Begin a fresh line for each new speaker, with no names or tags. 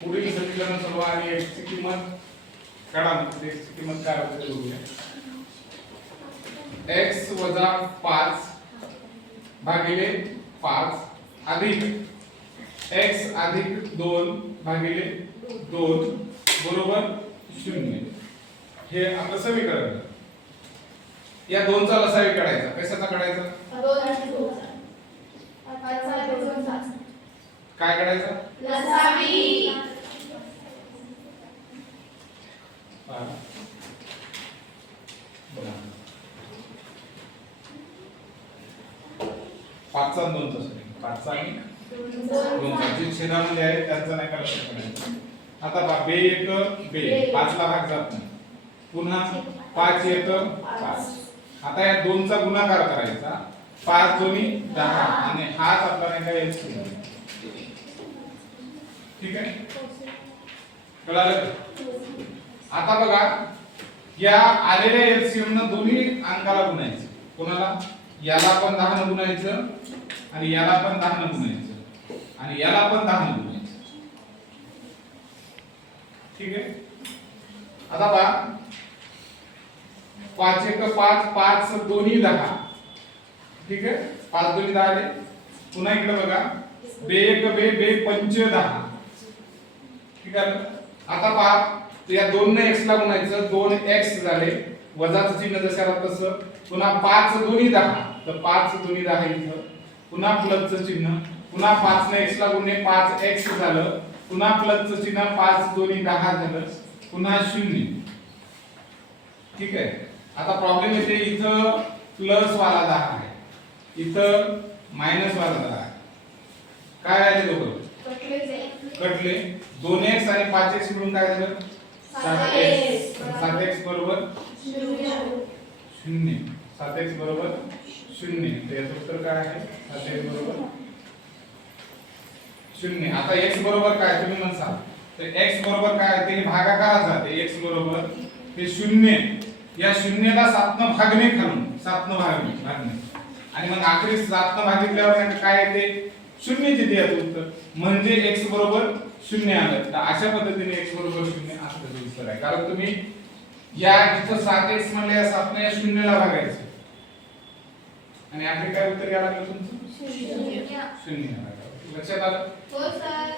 पुढील समीकरण सर्व आणि x ची किंमत काढा मग x ची किंमत काय होते बघूया x वजा पाच भागिले पाच अधिक x अधिक दोन भागिले दोन बरोबर शून्य हे आपलं समीकरण. या दोनचा लसावी काढायचा कशाचा काढायचा. काय काढायचा
लसावी.
पहा. बघा. पाचचा आणि दोनचा समीकरण पाचचा आणि दोनचा. जे छेदामध्ये आहे त्यांचा नाही का लक्षात ठेवायचं. आता पहा बे एक बे. पाचला भाग जात नाही. पुन्हा पाच एक पाच. आता या दोनचा गुणाकार करायचा. पाच दोन्ही दहा. आणि हाच आपला नाही का ठीक आहे? कळालं आता बघा या आलेल्या एलसीएम न दोन्ही अंकाला गुणायचं. कोणाला? याला पण दहा न गुणायचं आणि याला पण दहा न गुणायचं. आणि याला पण दहा न गुणायचं. ठीक आहे? आता बा पाच एक पाच पाच दोन्ही दहा. ठीक आहे? पाच दोन्ही दहा आले. पुन्हा इकडे बघा. बे एक बे बे पंच दहा. ठीक आहे? आता पहा. या दोन ने एक्स ला गुणायचं दोन एक्स झाले वजाचं चिन्ह जसं आलं तसं पुन्हा पाच दोन्ही दहा तर पाच दोन्ही दहा इथं. पुन्हा प्लसचं चिन्ह पुन्हा पाच ने एक्स ला गुणले पाच एक्स झालं पुन्हा प्लसचं चिन्ह पाच दोन्ही दहा झालं पुन्हा शून्य. ठीक आहे? आता प्रॉब्लेम येते इथं प्लस वाला दहा आहे. इथं मायनस वाला दहा आहे. काय दोघं
कटलेचे.
कटले दोन एक्स आणि पाच एक्स मिळून काय झालं? सात एक्स सात एक्स बरोबर
शून्य.
सात एक्स बरोबर शून्य. तर याचं उत्तर काय आहे? सात एक्स बरोबर शून्य. आता एक्स बरोबर काय? तुम्ही म्हणसाल तर एक्स बरोबर काय? ते भागाकार जाते. एक्स बरोबर ते शून्य. या शून्यला सातनं भागणे खालून सातनं भागणे भागणे. आणि मग आखरी सातनं भागितल्यावर काय येते? शून्य तिथे याचं उत्तर म्हणजे एक्स बरोबर शून्य आलं. तर अशा पद्धतीने एक्स बरोबर शून्य असं त्याचं उत्तर आहे. कारण तुम्ही या इथं सात एक्स म्हणले या सातनं या शून्याला भागायचं. आणि आखरी काय उत्तर यायला लागलं तुमचं?
शून्य.
लक्षात आलं?
हो सर.